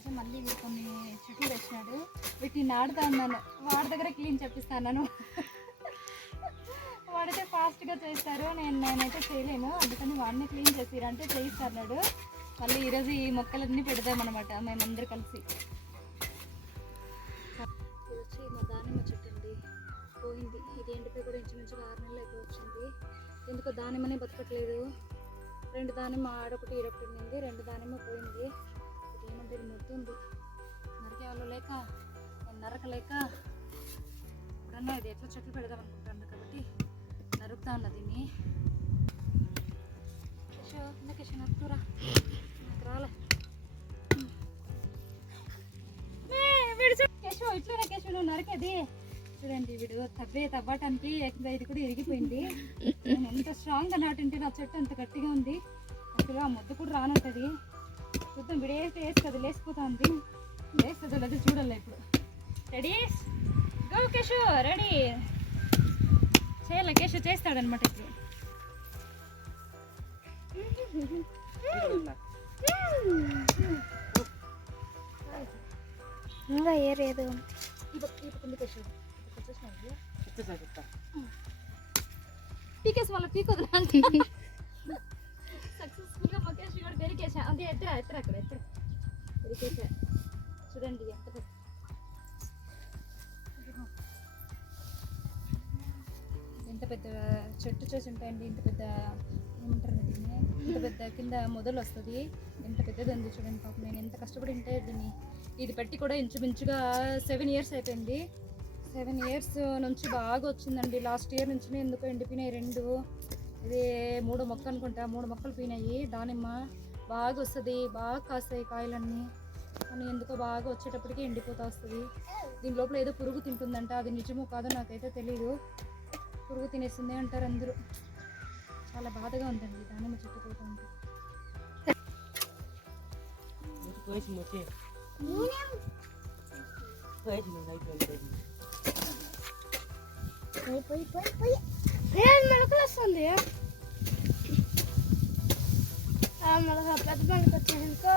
అయితే మళ్ళీ కొన్ని చెట్లు తెచ్చినాడు. వీటిని నాడుతా ఉన్నాను. వాడి దగ్గర క్లీన్ చేపిస్తాను. వాడితే ఫాస్ట్గా చేస్తారు, నేనైతే చేయలేను. అందుకని వాడిని క్లీన్ చేసిరంటే చేయిస్తాడు. మళ్ళీ ఈరోజు ఈ మొక్కలన్నీ పెడదామన్నమాట మేమందరూ కలిసి. ఇది వచ్చి మా దానిమ్మ చెట్టు అండి, పోయింది. ఇది ఎండిపోయి కూడా ఇంచుమించుగా 6 నెలలు అయిపోయి వచ్చింది. ఎందుకో దానిమ్మనే బతకట్లేదు. 2 దానిమ్మ ఆడొకటి ఈడొకటి ఉండింది, 2 దానిమ్మ పోయింది. ఇది ఏమంటే ఇది మొత్తుంది, నరికే వాళ్ళు లేక నరకలేక ఇప్పుడన్నా ఇది ఎట్లా చెట్లు పెడదాం అనుకుంటాను కాబట్టి నరుకుతా అన్న దీన్ని. కేశవ్ నరుకురా, నాకు రాలే. కేశవ్ ఇట్లనే కేశవ్ నువ్వు నరికేది. చూడండి వీడు తవ్వటానికి ఏకంగా ఇది కూడా ఇరిగిపోయింది. నేను ఎంత స్ట్రాంగ్గా నాటింటే నా చెట్టు అంత గట్టిగా ఉంది. అసలు ఆ ముద్ద కూడా రానుంటుంది. చూద్దాం విడేస్తే వేస్తుంది, లేచిపోతా ఉంది. లేస్తుందో లేదా చూడాలి. ఇప్పుడు రెడీ గో కేశవ్, రెడీ చేయాలి. కేశవ్ చేస్తాడనమాట ఇప్పుడు. ఇంకా ఏరేదు పీకేసి వాళ్ళ పీకొద్దు అంటే సక్సెస్ఫుల్గా మకేష్ కూడా పెరికేసా. అదే ఎత్తరా అక్కడ పెరికేసా. చూడండి ఎంత పెద్ద చెట్టు చేసి ఉంటాయండి. ఇంత పెద్ద ఏమంటారు దీన్ని, ఇంత పెద్ద కింద మొదలు వస్తుంది. ఎంత పెద్దది ఉంది చూడండి. పాపం నేను ఎంత కష్టపడి ఉంటే దీన్ని ఇది పెట్టి కూడా ఇంచుమించుగా 7 years అయిపోయింది. 7 years నుంచి బాగా వచ్చిందండి. లాస్ట్ ఇయర్ నుంచి ఎందుకో ఎండిపోయినాయి 2. ఇది 3 మొక్క అనుకుంటా, 3 మొక్కలు పోయినాయి. దానిమ్మ బాగా వస్తుంది, బాగా కాస్తాయి కాయలన్నీ. కానీ ఎందుకో బాగా వచ్చేటప్పటికి ఎండిపోతూ వస్తుంది. దీని లోపల ఏదో పురుగు తింటుందంట, అది నిజమో కాదో నాకైతే తెలీదు. పురుగు తినేస్తుంది అంటారు అందరూ. చాలా బాధగా ఉందండి దానిమ్మ చెట్టు తోట అంటే. మొలకలు వస్తుంది. మొలక పెద్ద మొలక వచ్చింది. ఇంకో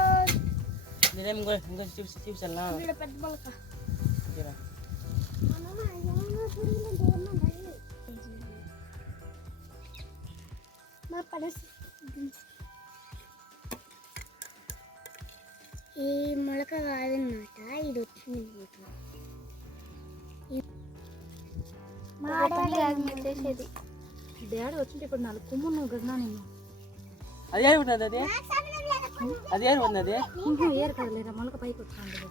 పెద్ద మొలక మా పనస. ఈ మొలక కాదన్నమాట, ఇది వచ్చింది. చేసేది డాడీ వచ్చింటే ఇప్పుడు 4 కొమ్మున్నావు కదా. నేను అదే ఉన్నది, అదే ఉన్నది. ఏరు కదలేరా, మొలక పైకి వచ్చాను.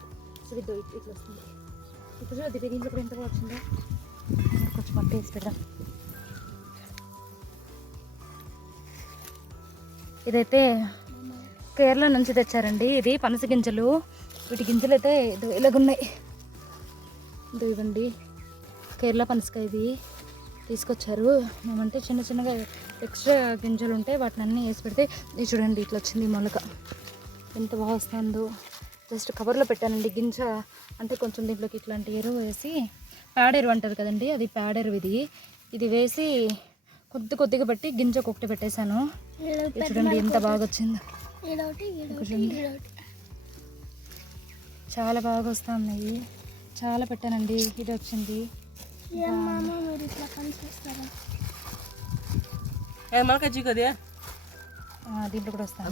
చూద్దాం ఇట్లా వస్తుంది. ఇప్పుడు చూద్ది దీంట్లో కూడా ఎంత వచ్చిందో. కొంచెం మట్టి వేసి పెడదాం. ఇదైతే కేరళ నుంచి తెచ్చారండి. ఇది పనస గింజలు. వీటి గింజలు అయితే ఇలాగున్నాయి. ఇవ్వండి, కేరళ పనసకాయ ఇది తీసుకొచ్చారు. మేమంటే చిన్నగా ఎక్స్ట్రా గింజలు ఉంటాయి, వాటిని అన్నీ వేసి పెడితే ఇది చూడండి ఇట్లా వచ్చింది మొలక. ఎంత బాగా వస్తుందో. జస్ట్ కవర్లో పెట్టానండి. గింజ అంటే కొంచెం దీంట్లోకి ఇట్లాంటి ఎరువు వేసి, పేడెరువు అంటారు కదండి, అది పేడెరువు. ఇది వేసి కొద్దిగా బట్టి గింజకు ఒకటి పెట్టేశాను. చూడండి ఎంత బాగా వచ్చిందో. చాలా బాగా వస్తున్నాయి. చాలా పెట్టానండి. ఇది వచ్చింది. దీంట్లో కూడా వస్తాను.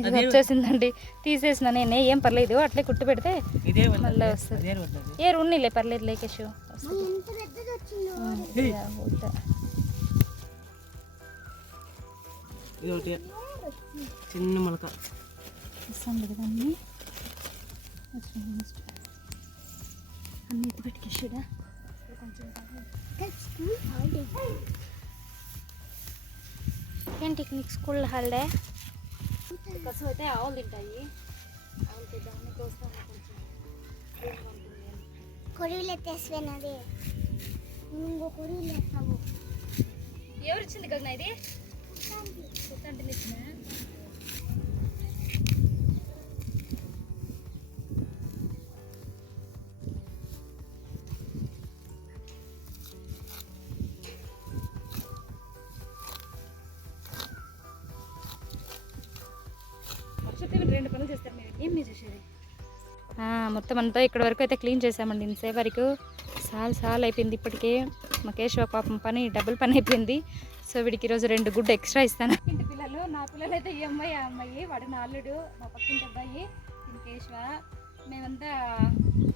ఇది వచ్చేసిందండి. తీసేసిన నేనే, ఏం పర్లేదు. అట్లే కుట్టు పెడితే మళ్ళీ వస్తుంది. ఏ ఉన్నిలే పర్లేదు. లేకేషు చిన్న మొలక ఇస్తాను కదా అన్నీ. అన్నీ పెట్టుకేసాడా కొంచెం. ఏంటి నీకు స్కూల్ హాలిడే? కసు అయితే ఆవులు తింటాయి. ఆవులు తింటామని కోస్తాను. కొంచెం కొరియలు ఎత్తేసిపోయినది. ఇంకో కొరియలు వేస్తాము. ఎవరు ఇచ్చింది కదా ఇది? కుత్తంటే ఇచ్చిన. చెప్తే మీరు 2 పనులు చేస్తారు. మీరు ఏం మీరు చేసేది? మొత్తం అంతా ఇక్కడ వరకు అయితే క్లీన్ చేసామండి. ఇంతసేపు వరకు సాల్ అయిపోయింది. ఇప్పటికే మా కేశవ పాపం పని డబుల్ పని అయిపోయింది. సో వీడికి ఈరోజు 2 గుడ్డు ఎక్స్ట్రా ఇస్తాను. ఇంటి పిల్లలు, నా పిల్లలు అయితే ఈ అమ్మాయి, ఆ అమ్మాయి, వాడు నా అల్లుడు, మా పక్కింటి అబ్బాయి కేశవ. మేమంతా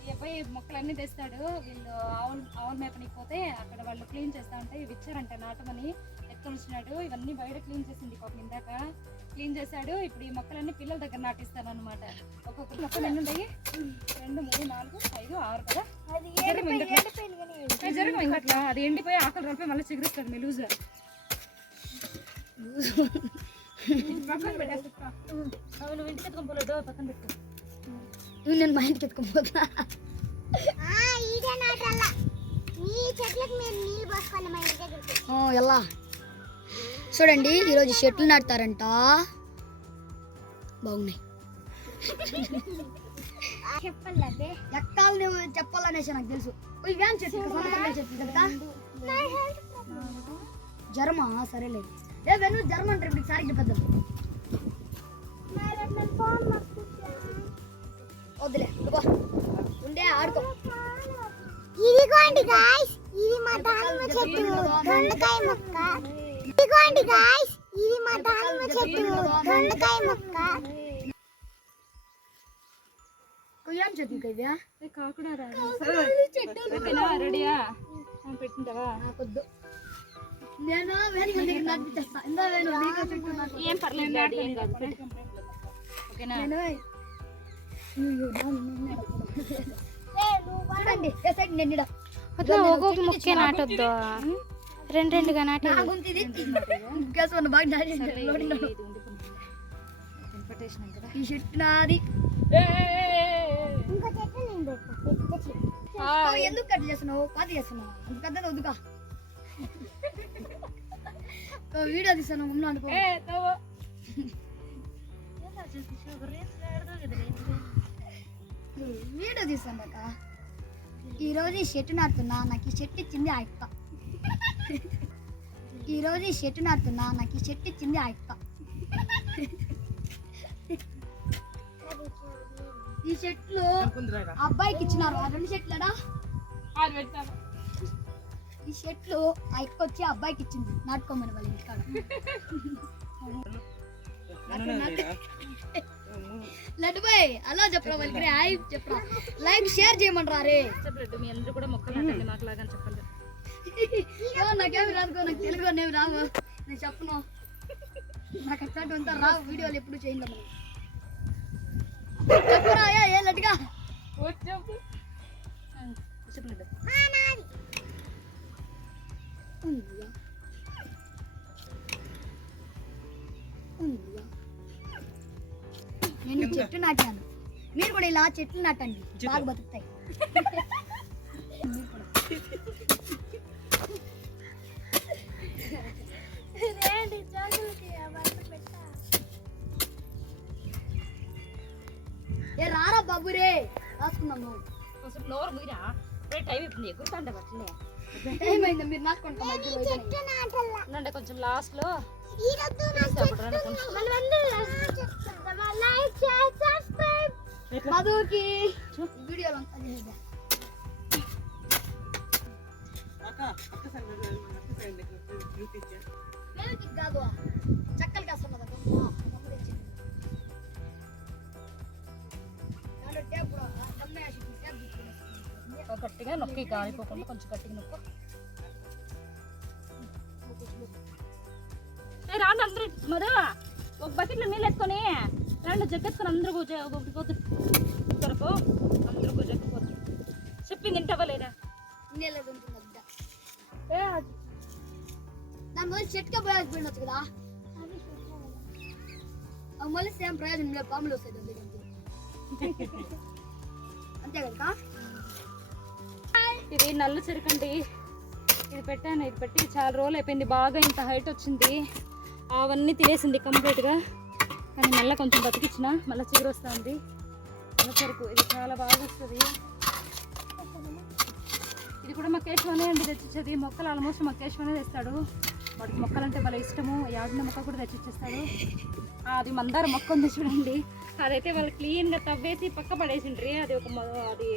ఈ అబ్బాయి మొక్కలన్నీ తెస్తాడు. వీళ్ళు ఆవులు మేపనికి పోతే అక్కడ వాళ్ళు క్లీన్ చేస్తా ఉంటే ఇవి ఇచ్చారంట నాటమని ఎత్తుకొని వచ్చినాడు. ఇవన్నీ బయట క్లీన్ చేసింది పాపం, ఇందాక క్లీన్ చేశాడు. ఇప్పుడు ఈ మొక్కలన్నీ పిల్లల దగ్గర నాటిస్తాను అనమాట. ఒక్కొక్క మొక్కలు ఎన్ని ఉన్నాయి? 2, 3, 4, 5, 6 కదా. జరగం ఇంకట్లా అది ఎండిపోయి ఆకలి రూపాయి మళ్ళీ చిగురిస్తాడు మెలూజు. పక్కన పెట్టేస్తా. నువ్వు ఇంటికి ఎత్తుకోపోలేదు, పక్కన పెట్టు. నేను మా ఇంటికి ఎత్తుకోపోతా. ఎలా చూడండి, ఈరోజు చెట్లు నాటుతారంట. బాగున్నాయి. ఎక్కాలని చెప్పాలనేసి నాకు తెలుసు. జ్వరమా? సరేలేదు. ఏ వెను జ్వరం అంటారు ఇప్పుడు సారికి పెద్ద వద్దులే ఉండే ఆడుకో. ఇదిగోండి గాయ్స్, ఇది మా దానిమ్మ చెట్టు దొండకాయ మొక్క. ఇదిగోండి గాయ్స్, ఇది మా దానిమ్మ చెట్టు దొండకాయ మొక్క. కొయ్యాం చెట్టు కయ్యా కాకుండా రెడీయా పెట్టింటావా? నాకొద్దు. నేను వేరే దగ్గర నడిపిస్తా. ఇందా వేణు నీకు చెట్టు నాకు ఏం పర్లేదు, ఏం కాదు. ఓకేనా? చూడండి ఏ సైడ్ నేను ఒక్కొక్క మొక్కే నాటొద్దు, 2 నాటే. ఈ చెట్టు నాది. ఇంకో చెట్టు నేను పెడతా. ఎందుకు కట్ చేస్తున్నావు? పాత చేస్తున్నావు అంత పెద్దది వద్దుగా. వీడియో తీస్తాను ఉన్న అనుకో. వీడియో తీస్తాను అక్క. ఈరోజు ఈ చెట్టు నాటుతున్నా, నాకు ఈ చెట్టు ఇచ్చింది ఆ అక్క. ఈరోజు ఈ చెట్టు నాటుతున్నా, నాకు ఈ చెట్టు ఇచ్చింది ఆ అక్క. ఈ చెట్లు అబ్బాయికి ఇచ్చినారు. ఆ 2 చెట్లడా ఈ చెట్లు ఆ అక్క వచ్చి అబ్బాయికి ఇచ్చింది నాటుకోమని వాళ్ళ ఇంటికాడ. లడ్డు బాయ్ అలా చెప్పరా వాళ్ళకి, హాయ్ చెప్పరా, లైక్ షేర్ చేయమంటారా? రే చెప్పలేదు, మీ అందరూ కూడా మొక్కలు నాటండి మాకు లాగా చెప్పండి. నాకేమి రాదుకో, నాకు తెలుగు అనేవి రావు, నేను చెప్పను. నాకు అట్లాంటి అంతా రావు, వీడియోలు ఎప్పుడు చేయండి. చెప్పరా ఏ లడ్డుగా చెప్పలేదు. నేను చెట్టు నాటాను, మీరు కూడా ఇలా చెట్లు నాటండి, బాగా బతుకుతాయి. ఏ రారా బాబు రే, రాసుకుందాము. నోరు మీరా టైం అయిపోయింది, ఎగురుతాండే బట్టలే. ఏమైందా మీరు నాటుకుంటాం అంటే కొంచెం లాస్ట్ లో మధుకి వీడియోలో కాదు చక్కలు కాస్తున్నా గట్టిగా నొక్కి గాలిపోకుండా కొంచెం గట్టిగా నొక్కు. రాండి అందరూ మరో ఒక బకెట్లో నీళ్ళు ఎత్తుకొని రెండు జగ్గెత్తుకొని అందరూ దొరకు అందరూ జగ్గిపోతుంది. చెప్పింది ఇంటవా లేదా? దాని మొదలు చెట్టుగా పోయకపోయినచ్చు కదా, మళ్ళీ సేమ్ ప్రయోజనం లేదు, పాములు వస్తాయి అంతే కదా. ఇది నల్ల చెరుకండి, ఇది పెట్టాను. ఇది పెట్టి చాలా రోజులు అయిపోయింది, బాగా ఇంత హైట్ వచ్చింది, అవన్నీ తినేసింది కంప్లీట్గా. కానీ మళ్ళీ కొంచెం బతికిచ్చిన, మళ్ళీ చిగురు వస్తుంది. నల్ల చెరుకు ఇది చాలా బాగా వస్తుంది. ఇది కూడా మా కేశవనే అండి తెచ్చిచ్చేది. మొక్కలు ఆల్మోస్ట్ మా కేశవనే తెస్తాడు, వాడికి మొక్కలు అంటే భలే ఇష్టము. యాడిన మొక్క కూడా తెచ్చిచ్చేస్తాడు. అది మందార మొక్క ఉంది చూడండి, అదైతే వాళ్ళు క్లీన్గా తవ్వేసి పక్క పడేసిండ్రి. అది ఒక అది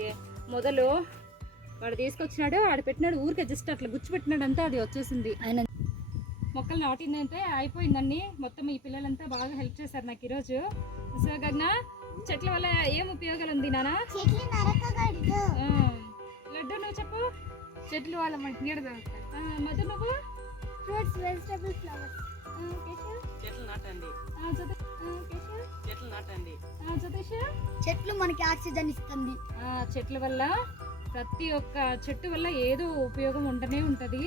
మొదలు వాడు తీసుకొచ్చినాడు, ఆడ పెట్టినాడు, ఊరికే జస్ట్ అట్లా గుచ్చిపెట్టినాడు అంతా అది వచ్చేసింది. ఆయన మొక్కలు నాటిందంటే అయిపోయిందండి. మొత్తం ఈ పిల్లలంతా బాగా హెల్ప్ చేశారు నాకు ఈరోజు. సో గగన, చెట్ల వల్ల ఏం ఉపయోగాలు ఉంది నానా? చెట్లు నరకకూడదు. లడ్డు నువ్వు చెప్పు. చెట్లు వాళ్ళ మనకి నీడ దొరుకుతాయి. మధు నువ్వు? Fruits, vegetable, flowers. కేశవ్? చెట్లు నాటండి, కేశవ్? చెట్లు నాటండి. సతీష్? చెట్లు మనకి ఆక్సిజన్ ఇస్తుంది. చెట్ల వల్ల, ప్రతి ఒక్క చెట్టు వల్ల ఏదో ఉపయోగం ఉండనే ఉంటుంది.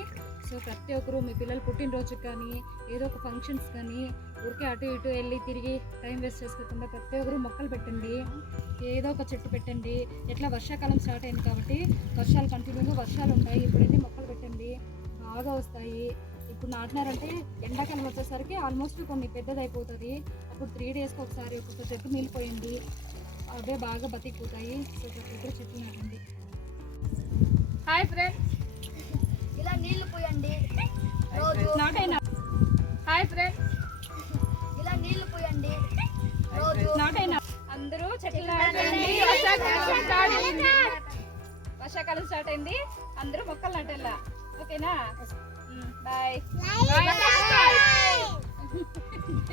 సో ప్రతి ఒక్కరు మీ పిల్లలు పుట్టినరోజుకి కానీ ఏదో ఒక ఫంక్షన్స్ కానీ ఊరికే అటు ఇటు వెళ్ళి తిరిగి టైం వేస్ట్ చేసుకోకుండా ప్రతి ఒక్కరు మొక్కలు పెట్టండి, ఏదో ఒక చెట్టు పెట్టండి. ఎట్లా వర్షాకాలం స్టార్ట్ అయింది కాబట్టి వర్షాలు కంటిన్యూగా వర్షాలు ఉంటాయి. ఇప్పుడైతే మొక్కలు పెట్టండి, బాగా వస్తాయి. ఇప్పుడు నాటినారంటే ఎండాకాలం వచ్చేసరికి ఆల్మోస్ట్ కొన్ని పెద్దది అయిపోతుంది. అప్పుడు 3 డేస్కి ఒకసారి ఒక్కొక్క చెట్టు మిగిలిపోయింది, అవే బాగా బతికిపోతాయి. సో ప్రతి ఒక్కరు చెట్లు నాటండి. హాయ్ ఫ్రెండ్స్, ఇలా నీళ్లు పోయండి రోజు. నాటైనా హాయ్ ఫ్రెండ్స్, ఇలా నీళ్లు పోయండి రోజు. నాటైనా అందరూ చెట్లు నాటండి. వర్షాకాలం స్టార్ట్ అయింది, అందరూ మొక్కలు నాటేలా. ఓకేనా? బాయ్. Bye.